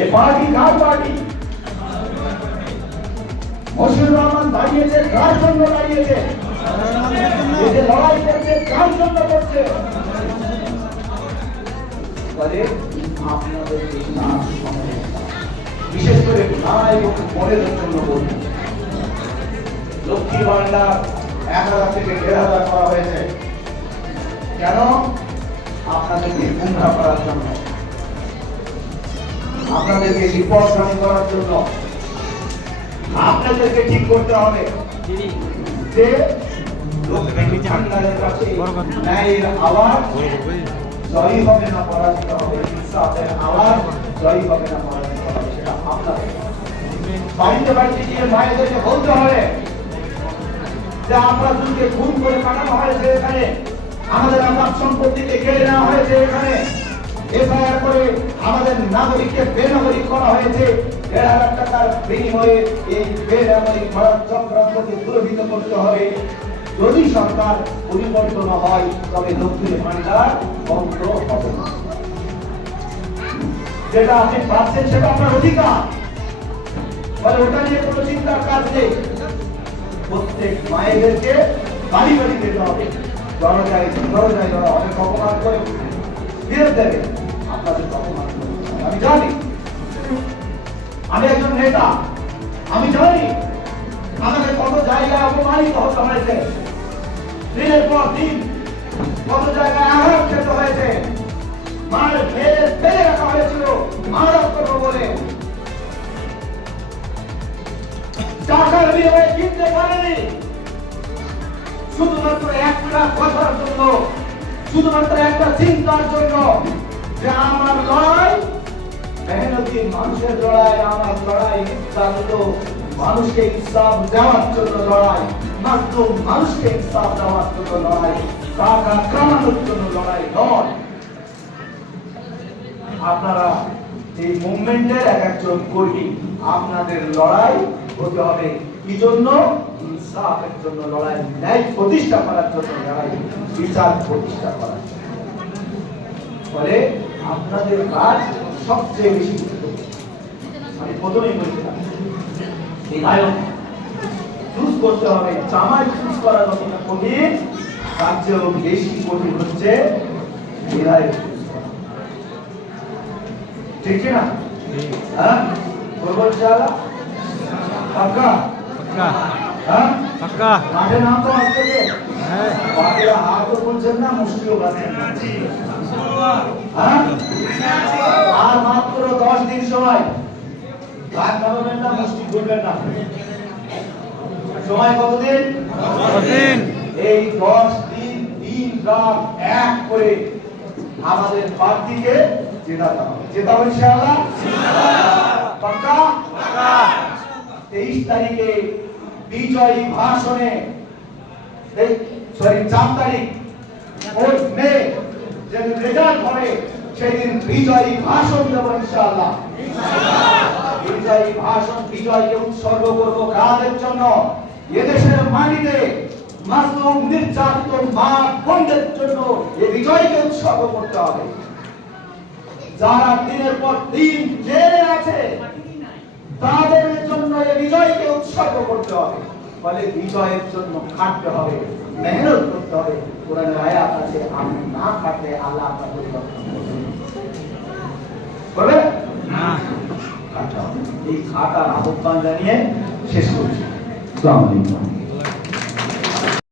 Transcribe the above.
এই পার্টি কার পার্টি? মশিউর রহমান দাঁড়িয়েছে কার জন্য দাঁড়িয়েছে? এই যে লড়াই করছে কার জন্য করছে? বলে আপনাদের বিশেষ করে মা এবং বোনের জন্য বলবো, লক্ষ্মী ভান্ডার 1000 থেকে 1500 করা হয়েছে। কেন? আপনাদেরকে গুমরা করার জন্য, আপনাদেরকে বিপদগামী করার জন্য। আপনাদেরকে ঠিক করতে হবে যে লক্ষ্মী ভান্ডারের কাছে ন্যায়ের আওয়াজ জয়ী হবে না পরাজিত হবে, ইনসাফের আওয়াজ জয়ী হবে না পরাজিত হবে। সেটা আপনাদের বাড়িতে বাড়িতে গিয়ে মায়েদেরকে বলতে হবে যে আমরা দুকে খুন করে পাঠানো হয়েছে, এখানে আমাদের আবাদ সম্পত্তিকে কেড়ে নেওয়া হয়েছে, এখানে এফআইআর করে আমাদের নাগরিককে বেনাগরিক করা হয়েছে। 1,500 টাকার বিনিময়ে এই বেনাগরিক ভারত চক্রান্তকে দূরীভূত করতে হবে। যদি সরকার পরিবর্তন হয় তবে লক্ষ্মীর ভান্ডার বন্ধ হবে না। যেটা আপনি পাচ্ছেন সেটা আপনার অধিকার, ফলে ওটা নিয়ে কোনো চিন্তার কাজ নেই। প্রত্যেক মায়েদেরকে বাড়ি বাড়ি যেতে হবে, দরজায় দরজায় ধরা অনেক অপমান করে ফেরত দেবে, আপনাদের অপমান করে। আমি জানি, আমি একজন নেতা, আমি জানি আমাকে কত জায়গায় অপমানিত হতে হয়েছে, দিনের পর দিন কত জায়গায় আঘাত খেতে হয়েছে, মায়ের ফেলে ফেলে রাখা হয়েছিল মানব করবো বলে। টাকার বিনিময়ে কিনতে পারেনি, শুধুমাত্র একটা কথার জন্য, শুধুমাত্র একটা চিন্তার জন্য যে আমার লড়াই মেহনতি মানুষের লড়াই, আমার লড়াই নিঃস্বার্থ মানুষকে ইনসাফ দেওয়ার জন্য লড়াই, মাত্র মানুষকে ইনসাফ দেওয়ার জন্য লড়াই, টাকা কামানোর জন্য লড়াই নয়। আপনারা এই মুভমেন্টের একজন কর্মী, আপনাদের লড়াই হতে হবে কি জন্য? ইনসাফের জন্য লড়াই, ন্যায় প্রতিষ্ঠা করার জন্য লড়াই, বিচার প্রতিষ্ঠা করার জন্য। ফলে আপনাদের কাজ সবচেয়ে বেশি গুরুত্বপূর্ণ। আমি প্রথমেই বলছিলাম বিধায়ক চুজ করতে হবে, জামাই চুজ করা যতটা কঠিন তার চেয়েও বেশি কঠিন হচ্ছে বিধায়ক চুজ করা। ঠিক না? হ্যাঁ, বলবো ইনশাআল্লাহ পাক্কা হ্যাঁ পাক্কা। মাঠে নাম তো আসতে গিয়ে হ্যাঁ, বাকিরা হাত তো বলছেন না, মুশকিল পাচ্ছেন না। হ্যাঁ, আর মাত্র 10 দিন সময়, ভাগ নামাবেন না, মুশকিল করবেন না। সময় কতদিন? 10 দিন। এই 10 দিন দিন রাত এক করে আমাদের প্রার্থীকে জেতাতে হবে। জেতাবো ইনশাআল্লাহ? পাক্কা? পাক্কা। 23 তারিখে বিজয়ী ভাষণে, 4 তারিখ ভোট মে যেদিন রেজাল্ট হবে সেদিন বিজয়ী ভাষণ দেবো ইনশাআল্লাহ। বিজয়ী ভাষণ, বিজয়কে উৎসর্গ করবো কাদের জন্য? এদেশের মাটিতে মাসুম নির্যাতিত মা বোনদের জন্য এই বিজয়কে উৎসর্গ করতে হবে। যারা দিনের পর দিন জেলে আছে তাদের জন্য এই বিজয়কে উৎসর্গ করতে হবে। ফলে বিজয়ের জন্য খাটতে হবে, মেহনত করতে হবে। কোরআনের আয়াত আছে, আমি না খাটলে আল্লাহ আপনার পরিবর্তন করবে না। এই খাটার আহ্বান জানিয়ে শেষ করছি। আসসালামু আলাইকুম।